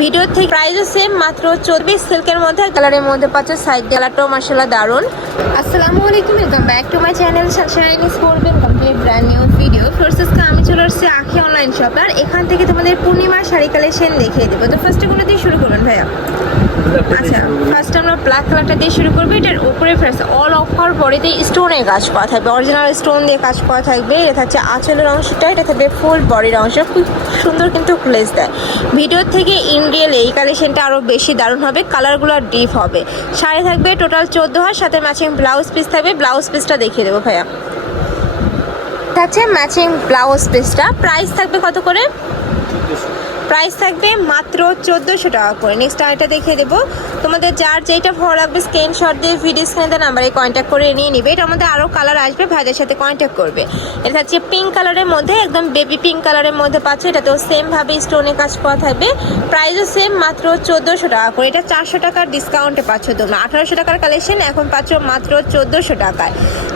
Video থেকে প্রাইসও same মাত্র চব্বিশ সিল্কের মধ্যে, কালারের মধ্যে পাচ্ছে সাইড কালারটাও মার্শাল্লাহ দারুণ আসসালামু আলাইকুম back to my channel sunshine করবেন welcome to brand new video sources আমি আসছি আখি অনলাইন শপ আর এখান থেকে তোমাদের পূর্ণিমার শাড়ি কালেকশন দেখিয়ে দেবো। তো ফার্স্টে কোনো দিয়ে শুরু করবেন ভাইয়া? আচ্ছা ফার্স্ট আমরা ব্ল্যাক কালারটা দিয়ে শুরু করব। এটার উপরে ফার্স্ট অল অফ অফার বডিতে স্টোনের কাজ করা থাকবে। অরিজিনাল স্টোন দিয়ে কাজ করা থাকবে। এটা থাকছে আঁচলের অংশটা। এটা থাকবে ফুল বডির অংশ। খুব সুন্দর কিন্তু গ্লেজ দেয়। ভিডিওর থেকে ইন রিয়েল এই কালেকশনটা আরও বেশি দারুণ হবে। কালারগুলো ডিপ হবে। শাড়ি থাকবে টোটাল চোদ্দ হাজার সাথে ম্যাচিং ব্লাউজ পিস থাকবে। ব্লাউজ পিসটা দেখিয়ে দেবো ভাইয়া। থাকছে ম্যাচিং ব্লাউজ পিসটা প্রাইস থাকবে কত করে? প্রাইস থাকবে মাত্র চোদ্দোশো টাকা করে। নেক্সট আরেকটা দেখিয়ে দেবো। তোমাদের যার যেটা ভালো লাগবে স্ক্রিনশট দিয়ে ভিডিও স্ক্রিনে নাম্বারে কন্ট্যাক্ট করে নিয়ে নিবে। এটা আমাদের আরও কালার আসবে, ভাইদের সাথে কন্ট্যাক্ট করবে। এটা হচ্ছে পিঙ্ক কালারের মধ্যে, একদম বেবি পিঙ্ক কালারের মধ্যে পাচ্ছে। এটাতেও সেমভাবে স্টোনে কাজ করা থাকবে। প্রাইসও সেম মাত্র চোদ্দোশো টাকা করে। এটা চারশো টাকার ডিসকাউন্টে পাচ্ছ তোমরা। আঠারোশো টাকার কালেকশন এখন পাচ্ছ মাত্র চোদ্দোশো টাকায়।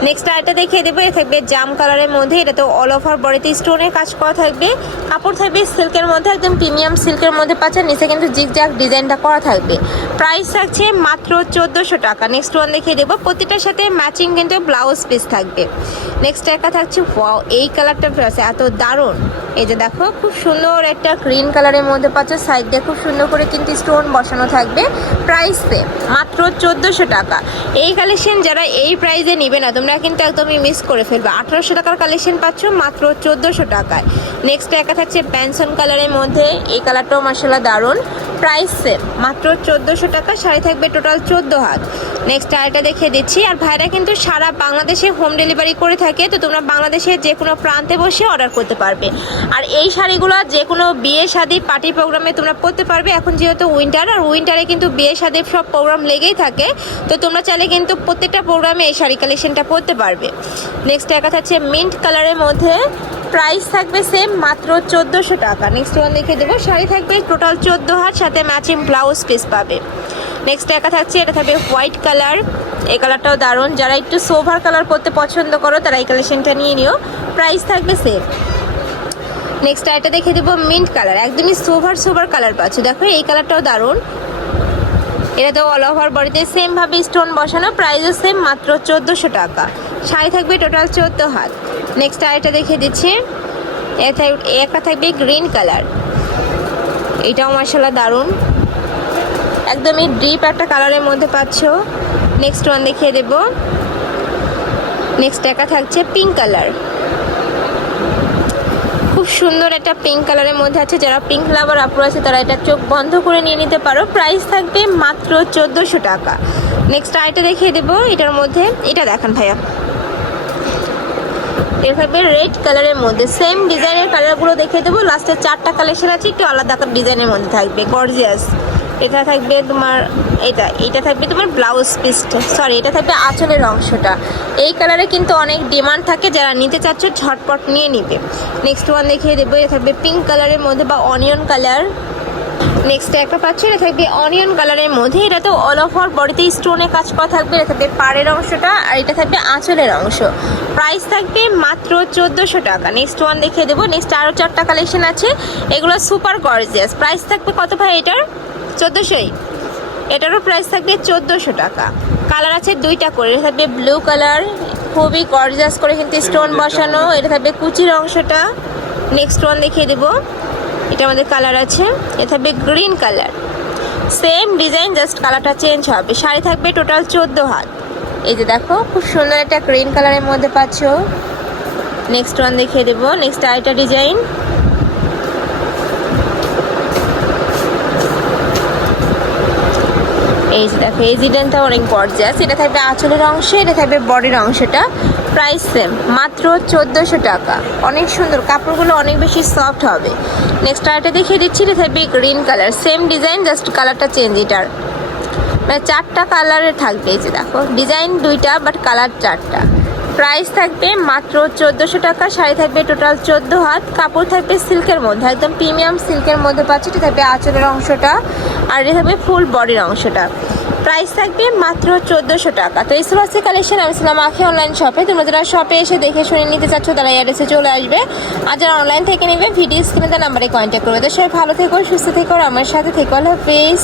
নেক্সট আরেকটা দেখিয়ে দেবো। এটা থাকবে জাম কালারের মধ্যে। এটা তো অল ওভার বডিতে স্টোনের কাজ করা থাকবে। কাপড় থাকবে সিল্কের মধ্যে, একদম প্রিমিয়াম সিল্কের মধ্যে পাচ্ছেন, নিচে কিন্তু জিগজাগ ডিজাইনটা করা থাকবে। প্রাইস থাকছে মাত্র চোদ্দোশো টাকা। নেক্সট ওয়ান দেখিয়ে দেবো। প্রতিটার সাথে ম্যাচিং কিন্তু ব্লাউজ পিস থাকবে। নেক্সট একটা থাকছে এই কালারটা আছে এত দারুণ। এই যে দেখো, খুব সুন্দর একটা গ্রিন কালারের মধ্যে পাচ্ছ সাইড দিয়ে। খুব সুন্দর করে কিন্তু স্টোন বসানো থাকবে। প্রাইসে মাত্র চোদ্দোশো টাকা। এই কালেকশন যারা এই প্রাইসে নেবে না, তোমরা কিন্তু একদমই মিস করে ফেলবে। আঠারোশো টাকার কালেকশন পাচ্ছ মাত্র চোদ্দোশো টাকায়। নেক্সট একা থাকছে প্যান্সন কালারের মধ্যে। এই কালারটাও মাসাল্লাহ দারুণ। প্রাইস সেম মাত্র চোদ্দোশো টাকা, শাড়ি থাকবে টোটাল চোদ্দ হাত। নেক্সট আরেকটা দেখিয়ে দিচ্ছি। আর ভাইরা কিন্তু সারা বাংলাদেশে হোম ডেলিভারি করে থাকে, তো তোমরা বাংলাদেশের যে কোনো প্রান্তে বসে অর্ডার করতে পারবে। আর এই শাড়িগুলো যে কোনো বিয়ে, শাদী পার্টি প্রোগ্রামে তোমরা পরতে পারবে। এখন যেহেতু উইন্টার আর উইন্টারে কিন্তু বিয়ে শাদীর সব প্রোগ্রাম লেগেই থাকে, তো তোমরা চাইলে কিন্তু প্রত্যেকটা প্রোগ্রামে এই শাড়ি কালেকশনটা পরতে পারবে। নেক্সট একটা থাকছে মিন্ট কালারের মধ্যে প্রাইস থাকবে সেম মাত্র চোদ্দোশো টাকা। নেক্সট ওয়ান লিখে দেবো, শাড়ি থাকবে টোটাল চোদ্দ হাত, সাথে ম্যাচিং ব্লাউজ পিস পাবে। নেক্সট একা থাকছে, এটা থাকবে হোয়াইট কালার এই কালারটাও দারুণ। যারা একটু সোভার কালার পরতে পছন্দ করো, তারা এই কালেকশনটা নিয়ে নিও। প্রাইস থাকবে সেম নেক্সট আরেকটা দেখে দেবো মিন্ট কালার একদমই সোভার সোভার কালার পাচ্ছ। দেখো, এই কালারটাও দারুণ। এটা তো অল ওভার বডিতে সেমভাবে স্টোন বসানো প্রাইসও সেম মাত্র চোদ্দোশো টাকা। শাড়ি থাকবে টোটাল চোদ্দ হাত। নেক্সট আরেকটা দেখিয়ে দিচ্ছি। একটা থাকবে গ্রিন কালার এটাও মার্শাল্লাহ দারুণ। একদমই ডিপ একটা কালারের মধ্যে পাচ্ছ। নেক্সট ওয়ান দেখিয়ে দেব। নেক্সট একা থাকছে পিঙ্ক কালার খুব সুন্দর একটা পিঙ্ক কালারের মধ্যে আছে। যারা পিঙ্ক লাভার আপু আছে, তারা এটা চোখ বন্ধ করে নিয়ে নিতে পারো। প্রাইস থাকবে মাত্র চোদ্দোশো টাকা। নেক্সট আইটা দেখিয়ে দেবো। এটার মধ্যে, এটা দেখান ভাইয়া। এটা থাকবে রেড কালারের মধ্যে। সেম ডিজাইনের কালারগুলো দেখিয়ে দেবো। লাস্টে চারটা কালেকশন আছে, একটু আলাদা ডিজাইনের মধ্যে থাকবে। গর্জিয়াস এটা থাকবে তোমার, এটা এটা থাকবে তোমার ব্লাউজ পিসটা সরি এটা থাকবে আঁচলের অংশটা। এই কালারে কিন্তু অনেক ডিমান্ড থাকে, যারা নিতে চাচ্ছ ঝটপট নিয়ে নিবে। নেক্সট ওয়ান দেখিয়ে দেবো, এটা থাকবে পিঙ্ক কালারের মধ্যে বা অনিয়ন কালার নেক্সট একটা পাচ্ছি, এটা থাকবে অনিয়ন কালারের মধ্যে। এটা তো অল ওভার বডিতে স্টোনে কাজ করা থাকবে, এটা থাকবে পাড়ের অংশটা, আর এটা থাকবে আঁচলের অংশ। প্রাইস থাকবে মাত্র চোদ্দোশো টাকা। নেক্সট ওয়ান দেখিয়ে দেবো। নেক্সট আরও চারটা কালেকশন আছে। এগুলো সুপার গর্জিয়াস প্রাইস থাকবে কত ভাই এটার? চোদ্দোশোই। এটারও প্রাইস থাকবে চোদ্দোশো টাকা। কালার আছে দুইটা করে। এটা থাকবে ব্লু কালার খুবই গর্জিয়াস করে কিন্তু স্টোন বসানো। এটা থাকবে কুচির অংশটা। নেক্সট ওয়ান দেখিয়ে দেবো। এটা আমাদের কালার আছে। এটা থাকবে green colour same design just কালারটা চেঞ্জ হবে। শাড়ি থাকবে টোটাল চোদ্দ হাত। এই যে দেখো, খুব সুন্দর একটা গ্রিন কালারের মধ্যে পাচ্ছ। নেক্সট ওয়ান দেখিয়ে দেবো। নেক্সট আরেকটা ডিজাইন এই যে দেখো, এই ডিজাইনটা অনেক গর্জিয়াস এটা থাকবে আঁচলের অংশে, এটা থাকবে বডির অংশটা। প্রাইস সেম, মাত্র চোদ্দোশো টাকা। অনেক সুন্দর, কাপড়গুলো অনেক বেশি সফট হবে। নেক্সট আরেকটা দেখিয়ে দিচ্ছি থাকবে green colour same design just কালারটা চেঞ্জ এটার। মানে চারটা কালারের থাকবে, এই যে দেখো ডিজাইন দুইটা বাট কালার চারটা। প্রাইস থাকবে মাত্র চোদ্দোশো টাকা, শাড়ি থাকবে টোটাল চোদ্দ হাত, কাপড় থাকবে সিল্কের মধ্যে, একদম প্রিমিয়াম সিল্কের মধ্যে পাচ্ছি, এটা থাকবে আঁচলের অংশটা, আর এটা থাকবে ফুল বডির অংশটা। প্রাইস থাকবে মাত্র চোদ্দোশো টাকা। তো এই কালেকশন আমি ছিলাম আখি অনলাইন শপে তোমরা যারা শপে এসে দেখে শুনে নিতে চাচ্ছ, তারা অ্যাড্রেসে চলে আসবে। আর যারা অনলাইন থেকে নেবে ভিডিও স্ক্রিনে তার নাম্বারে কন্ট্যাক্ট করবে। তো সবাই ভালো থেকো, সুস্থ থেকো আমার সাথে থেকো। আল্লাহ হাফিজ।